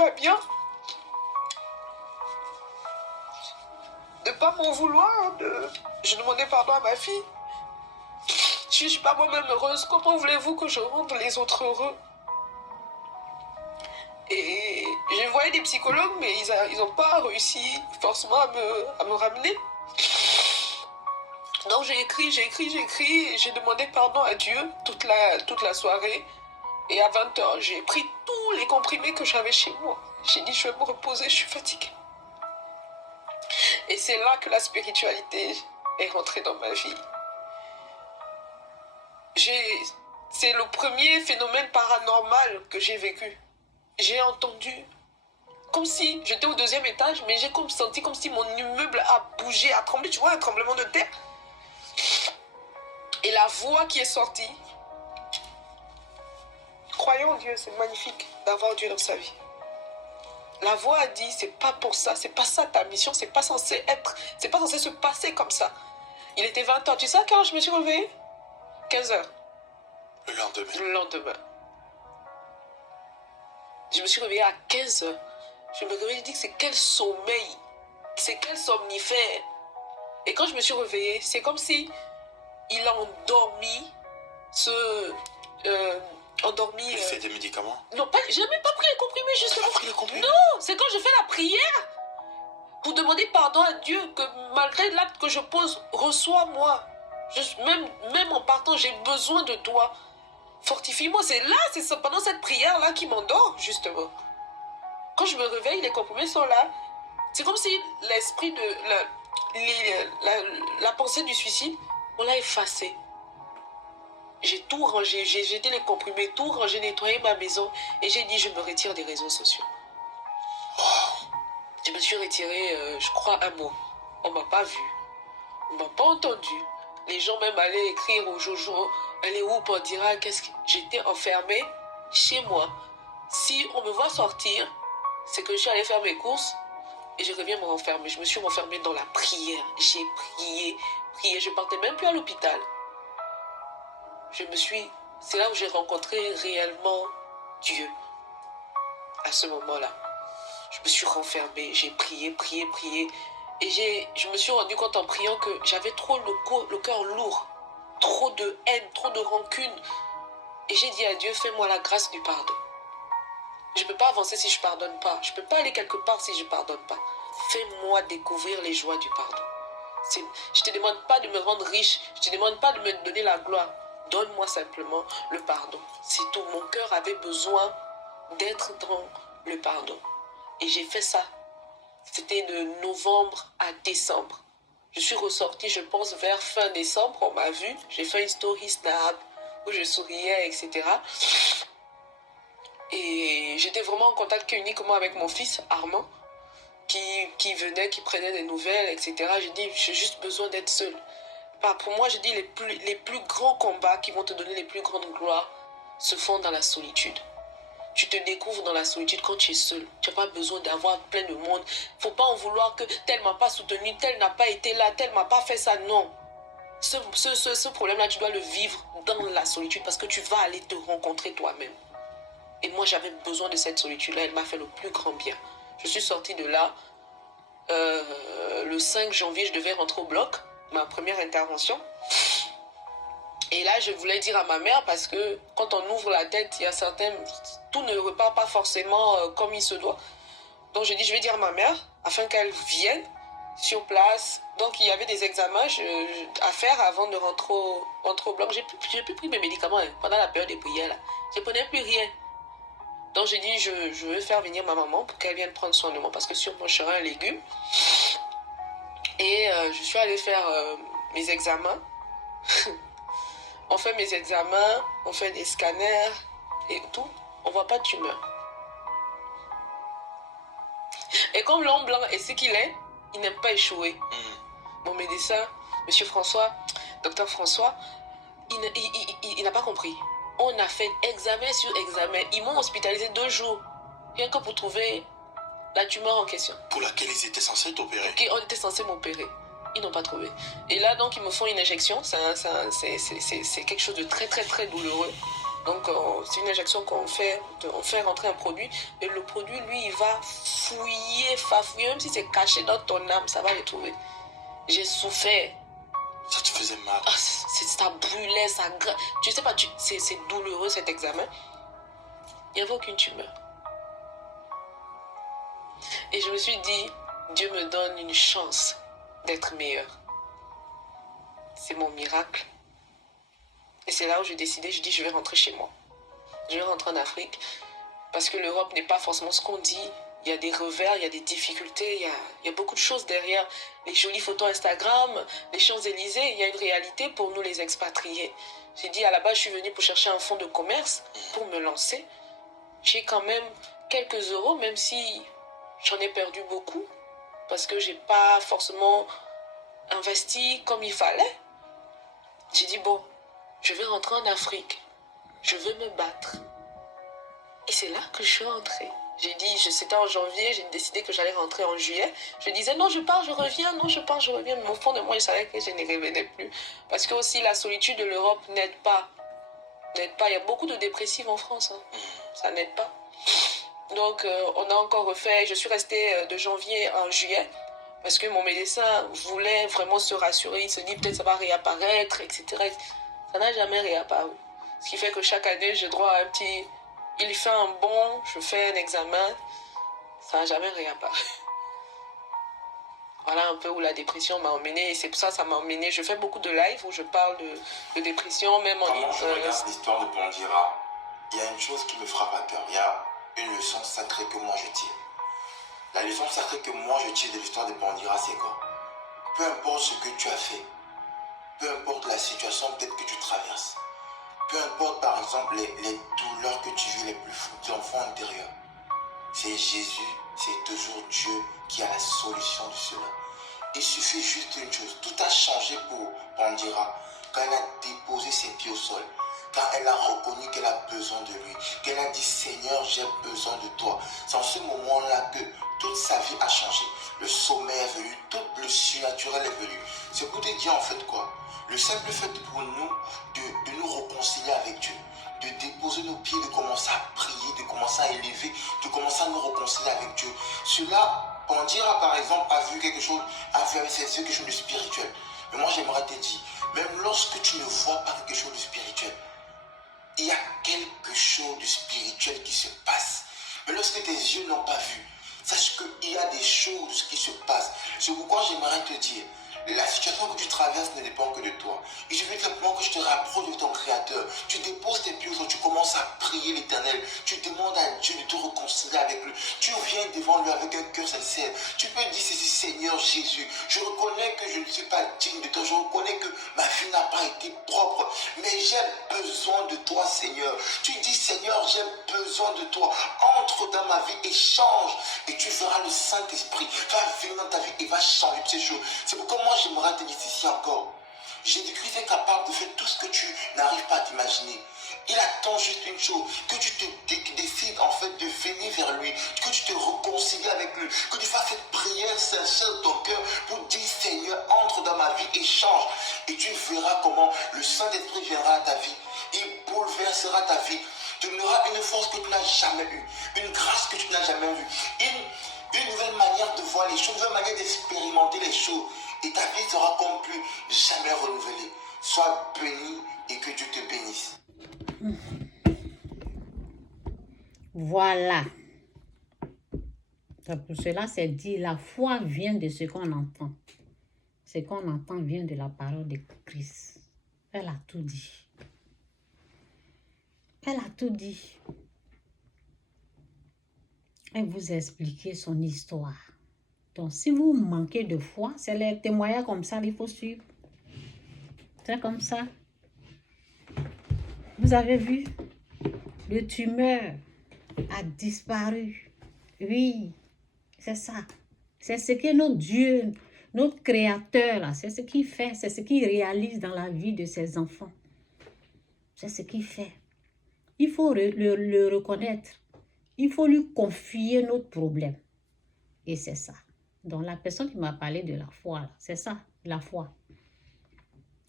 pas bien. De pas m'en vouloir, je demandais pardon à ma fille. Je suis pas moi-même heureuse. Comment voulez-vous que je rende les autres heureux? Et je voyais des psychologues, mais ils n'ont pas réussi forcément à me ramener. Donc j'ai écrit, et j'ai demandé pardon à Dieu toute la soirée. Et à 20h, j'ai pris tous les comprimés que j'avais chez moi. J'ai dit, je vais me reposer, je suis fatiguée. Et c'est là que la spiritualité est rentrée dans ma vie. C'est le premier phénomène paranormal que j'ai vécu. J'ai entendu, comme si j'étais au 2e étage, mais j'ai senti comme si mon immeuble a bougé, a tremblé, tu vois, un tremblement de terre. Et la voix qui est sortie, croyons en Dieu, c'est magnifique d'avoir Dieu dans sa vie. La voix a dit, c'est pas pour ça, c'est pas ça ta mission, c'est pas censé se passer comme ça. Il était 20h, tu sais à quelle heure je me suis réveillée? 15h. Le lendemain. Je me suis réveillée à 15h. Je me réveille, je dis que c'est quel sommeil, c'est quel somnifère. Et quand je me suis réveillée, c'est comme si il a endormi Il fait des médicaments? Non, j'ai même pas pris les comprimés, justement. Pas pris les comprimés? Non, c'est quand je fais la prière pour demander pardon à Dieu que malgré l'acte que je pose, reçois-moi. Même en partant, j'ai besoin de toi. Fortifie-moi. C'est pendant cette prière-là qui m'endort, justement. Quand je me réveille, les comprimés sont là. C'est comme si l'esprit de la pensée du suicide, on l'a effacé. J'ai tout rangé, j'ai jeté les comprimés, tout rangé, nettoyé ma maison. Et j'ai dit, je me retire des réseaux sociaux. Je me suis retirée, je crois, un mois. On m'a pas vu. On m'a pas entendu. Les gens même allaient écrire au Jojo, allez où pour dire, qu'est-ce que... J'étais enfermée chez moi. Si on me voit sortir, c'est que je suis allée faire mes courses et je reviens me renfermer. Je me suis renfermée dans la prière. J'ai prié. Je partais même plus à l'hôpital. C'est là où j'ai rencontré réellement Dieu. À ce moment-là, je me suis renfermée, j'ai prié. Et je me suis rendu compte en priant que j'avais trop le cœur lourd. Trop de haine, trop de rancune. Et j'ai dit à Dieu, fais-moi la grâce du pardon. Je ne peux pas avancer si je ne pardonne pas. Je ne peux pas aller quelque part si je ne pardonne pas. Fais-moi découvrir les joies du pardon. Je ne te demande pas de me rendre riche. Je ne te demande pas de me donner la gloire. Donne-moi simplement le pardon. C'est tout. Mon cœur avait besoin d'être dans le pardon. Et j'ai fait ça. C'était de novembre à décembre. Je suis ressortie, je pense, vers fin décembre. On m'a vu. J'ai fait une story Snap où je souriais, etc. Et j'étais vraiment en contact uniquement avec mon fils, Armand, qui venait, qui prenait des nouvelles, etc. J'ai dit, j'ai juste besoin d'être seule. Pour moi, je dis, les plus grands combats qui vont te donner les plus grandes gloires se font dans la solitude. Tu te découvres dans la solitude quand tu es seul. Tu n'as pas besoin d'avoir plein de monde. Il ne faut pas en vouloir que tel m'a pas soutenu, tel n'a pas été là, tel m'a pas fait ça. Non. Ce problème-là, tu dois le vivre dans la solitude parce que tu vas aller te rencontrer toi-même. Et moi, j'avais besoin de cette solitude-là. Elle m'a fait le plus grand bien. Je suis sortie de là. Le 5 janvier, je devais rentrer au bloc. Ma première intervention. Et là, je voulais dire à ma mère, parce que quand on ouvre la tête, il y a certains... Tout ne repart pas forcément comme il se doit. Donc, je dis, je vais dire à ma mère, afin qu'elle vienne sur place. Donc, il y avait des examens à faire avant de rentrer au bloc. J'ai plus pris mes médicaments pendant la période des prières. Là. Je ne prenais plus rien. Donc, j'ai dit, je vais faire venir ma maman pour qu'elle vienne prendre soin de moi, parce que sûrement, je serai un légume. Et je suis allée faire mes examens. On fait mes examens, on fait des scanners et tout. On voit pas de tumeur. Et comme l'homme blanc est ce qu'il est, il n'aime pas échouer. Mon médecin, monsieur François, docteur François, il n'a pas compris. On a fait examen sur examen. Ils m'ont hospitalisé 2 jours. Rien que pour trouver la tumeur en question. Pour laquelle ils étaient censés t'opérer. On était censé m'opérer. Ils n'ont pas trouvé. Et là, donc, ils me font une injection. C'est quelque chose de très, très, très douloureux. Donc, c'est une injection on fait rentrer un produit. Et le produit, lui, il va fouiller, même si c'est caché dans ton âme, ça va le trouver. J'ai souffert. Ça te faisait mal? Ça brûlait, ça... Je sais pas, c'est douloureux cet examen. Il n'y avait aucune tumeur. Et je me suis dit, Dieu me donne une chance d'être meilleure. C'est mon miracle. Et c'est là où j'ai décidé, je dis, je vais rentrer chez moi. Je vais rentrer en Afrique. Parce que l'Europe n'est pas forcément ce qu'on dit. Il y a des revers, il y a des difficultés, il y a beaucoup de choses derrière. Les jolies photos Instagram, les Champs-Élysées, il y a une réalité pour nous les expatriés. J'ai dit, à la base, je suis venue pour chercher un fonds de commerce, pour me lancer. J'ai quand même quelques euros, même si j'en ai perdu beaucoup. Parce que j'ai pas forcément investi comme il fallait. J'ai dit, bon, je vais rentrer en Afrique. Je veux me battre. Et c'est là que je suis rentrée. J'ai dit, c'était en janvier, j'ai décidé que j'allais rentrer en juillet. Je disais, non, je pars, je reviens, non, je pars, je reviens. Mais au fond de moi, je savais que je ne revenais plus. Parce que aussi, la solitude de l'Europe n'aide pas. N'aide pas. Il y a beaucoup de dépressifs en France. Hein. Ça n'aide pas. Donc, on a encore refait. Je suis restée de janvier à juillet. Parce que mon médecin voulait vraiment se rassurer. Il se dit, peut-être ça va réapparaître, etc. Ça n'a jamais réapparu. Ce qui fait que chaque année, j'ai droit à un petit... Il fait un bon, je fais un examen, ça n'a jamais réapparu. Voilà un peu où la dépression m'a emmenée, et c'est pour ça que ça m'a emmenée. Je fais beaucoup de live où je parle de dépression, même en... Quand je regarde l'histoire de Pandira, il y a une chose qui me frappe à cœur. Il y a une leçon sacrée que moi je tire. La leçon sacrée que moi je tire de l'histoire de Pandira, c'est quoi? Peu importe ce que tu as fait, peu importe la situation peut-être que tu traverses, peu importe par exemple les douleurs que tu vis les plus enfants intérieurs, c'est Jésus, c'est toujours Dieu qui a la solution de cela. Il suffit juste une chose, tout a changé pour Pandira quand elle a déposé ses pieds au sol, quand elle a reconnu qu'elle a besoin de lui, qu'elle a dit Seigneur, j'ai besoin de toi. C'est en ce moment-là que toute sa vie a changé. Le sommeil est venu, tout le surnaturel est venu. C'est pour te dire en fait quoi? Le simple fait pour nous de nous réconcilier avec Dieu, de déposer nos pieds, de commencer à prier, de commencer à élever, de commencer à nous réconcilier avec Dieu. Cela, Pandira par exemple a vu quelque chose, a vu avec ses yeux quelque chose de spirituel. Mais moi j'aimerais te dire, même lorsque tu ne vois pas quelque chose de spirituel, il y a quelque chose de spirituel qui se passe. Mais lorsque tes yeux n'ont pas vu, sache qu'il y a des choses qui se passent. C'est pourquoi j'aimerais te dire, la situation que tu traverses ne dépend que de toi. Il suffit simplement que je te rapproche de ton Créateur. Tu déposes tes pieds au sol, tu commences à prier l'Éternel. Tu demandes à Dieu de te réconcilier avec lui. Tu viens devant lui avec un cœur sincère. Tu peux dire ceci, Seigneur Jésus, je reconnais que je ne suis pas digne de toi. Je reconnais que ma vie n'a pas été propre. Mais j'ai besoin de toi, Seigneur. Tu dis, Seigneur, j'ai besoin de toi. Entre dans ma vie et change. Et tu verras le Saint-Esprit va venir dans ta vie et va changer ces choses. C'est pourquoi moi j'aimerais te dire ceci encore. Jésus-Christ est capable de faire tout ce que tu n'arrives pas à t'imaginer. Il attend juste une chose, que tu décides en fait de venir vers lui, que tu te réconcilies avec lui, que tu fasses cette prière sincère de ton cœur pour dire Seigneur, entre dans ma vie et change. Et tu verras comment le Saint-Esprit viendra à ta vie. Il bouleversera ta vie. Tu auras une force que tu n'as jamais eue, une grâce que tu n'as jamais vue, une nouvelle manière de voir les choses, une nouvelle manière d'expérimenter les choses. Et ta vie sera comme plus jamais renouvelée. Sois béni et que Dieu te bénisse. Voilà. Pour cela, c'est dit, la foi vient de ce qu'on entend. Ce qu'on entend vient de la parole de Christ. Elle a tout dit. Elle a tout dit. Elle vous a expliqué son histoire. Donc, si vous manquez de foi, c'est les témoignages comme ça qu'il faut suivre. C'est comme ça. Vous avez vu, le tumeur a disparu. Oui, c'est ça. C'est ce que notre Dieu, notre Créateur, là, c'est ce qu'il fait, c'est ce qu'il réalise dans la vie de ses enfants. C'est ce qu'il fait. Il faut le reconnaître. Il faut lui confier notre problème. Et c'est ça. Donc, la personne qui m'a parlé de la foi, c'est ça, la foi.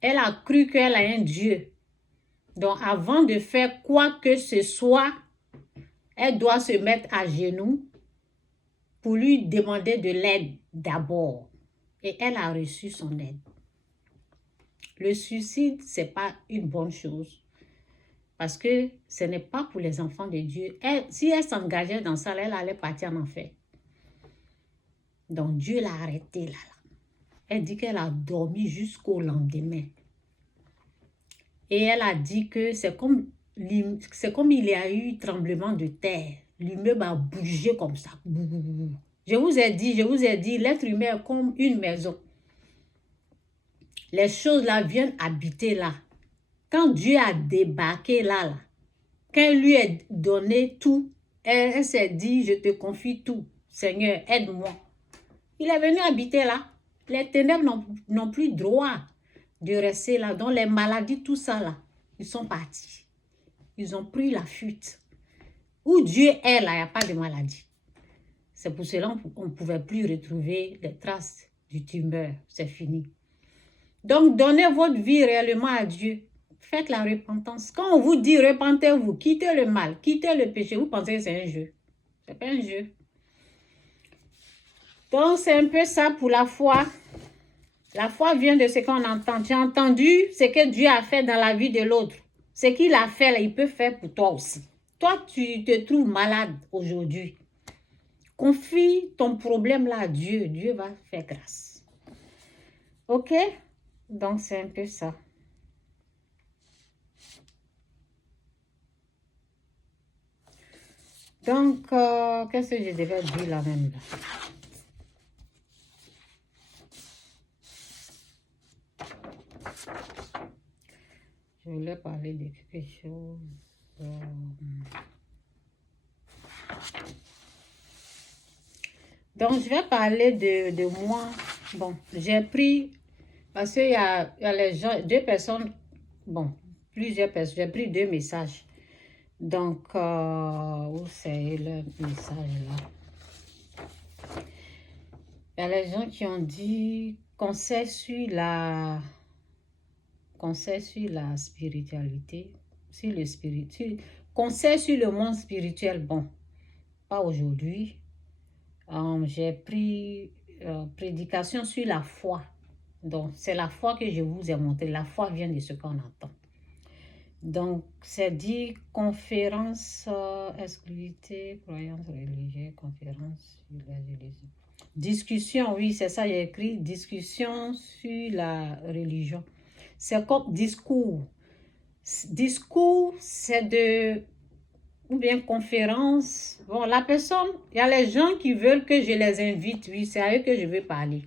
Elle a cru qu'elle a un Dieu Donc, avant de faire quoi que ce soit, elle doit se mettre à genoux pour lui demander de l'aide d'abord. Et elle a reçu son aide. Le suicide, ce n'est pas une bonne chose. Parce que ce n'est pas pour les enfants de Dieu. Si elle s'engageait dans ça, elle allait partir en enfer. Donc, Dieu l'a arrêtée là. Elle dit qu'elle a dormi jusqu'au lendemain. Et elle a dit que c'est comme il y a eu tremblement de terre. L'immeuble a bougé comme ça. Je vous ai dit, l'être humain est comme une maison. Les choses là viennent habiter là. Quand Dieu a débarqué là, quand il lui a donné tout, elle s'est dit, je te confie tout. Seigneur, aide-moi. Il est venu habiter là. Les ténèbres n'ont plus droit de rester là. Donc les maladies, tout ça là, ils sont partis. Ils ont pris la fuite. Où Dieu est là, il n'y a pas de maladie. C'est pour cela qu'on ne pouvait plus retrouver les traces du tumeur. C'est fini. Donc, donnez votre vie réellement à Dieu. Faites la repentance. Quand on vous dit repentez-vous, quittez le mal, quittez le péché, vous pensez que c'est un jeu. Ce n'est pas un jeu. Donc, c'est un peu ça pour la foi. La foi vient de ce qu'on entend. Tu as entendu ce que Dieu a fait dans la vie de l'autre. Ce qu'il a fait, là, il peut faire pour toi aussi. Toi, tu te trouves malade aujourd'hui. Confie ton problème là à Dieu. Dieu va faire grâce. OK? Donc, c'est un peu ça. Donc, qu'est-ce que je devais dire là même là? Je voulais parler de quelque chose. Donc, je vais parler de moi. Bon, j'ai pris, parce qu'il y a les gens, deux personnes, bon, plusieurs personnes, j'ai pris 2 messages. Donc, où c'est le message là? Il y a les gens qui ont dit conseil sur la spiritualité, sur le conseil sur le monde spirituel. Bon, pas aujourd'hui. J'ai pris prédication sur la foi. Donc, c'est la foi que je vous ai montré. La foi vient de ce qu'on entend. Donc, c'est dit conférence, exclusivité, croyance religieuse, conférence sur la religion. Discussion, oui, c'est ça, j'ai écrit discussion sur la religion. C'est comme discours. Discours, c'est de, ou bien conférence. Bon, la personne, il y a les gens qui veulent que je les invite, oui, c'est à eux que je veux parler.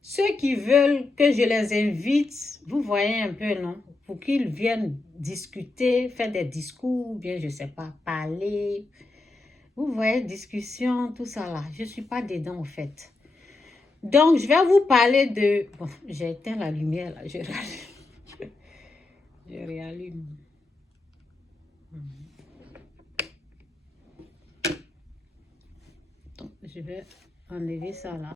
Ceux qui veulent que je les invite, vous voyez un peu, non? Pour qu'ils viennent discuter, faire des discours, ou bien, je ne sais pas, parler. Vous voyez, discussion, tout ça là. Je ne suis pas dedans, en fait. Donc, je vais vous parler de... Bon, j'ai éteint la lumière, là. Je réallume. Je réallume. Donc, je vais enlever ça là.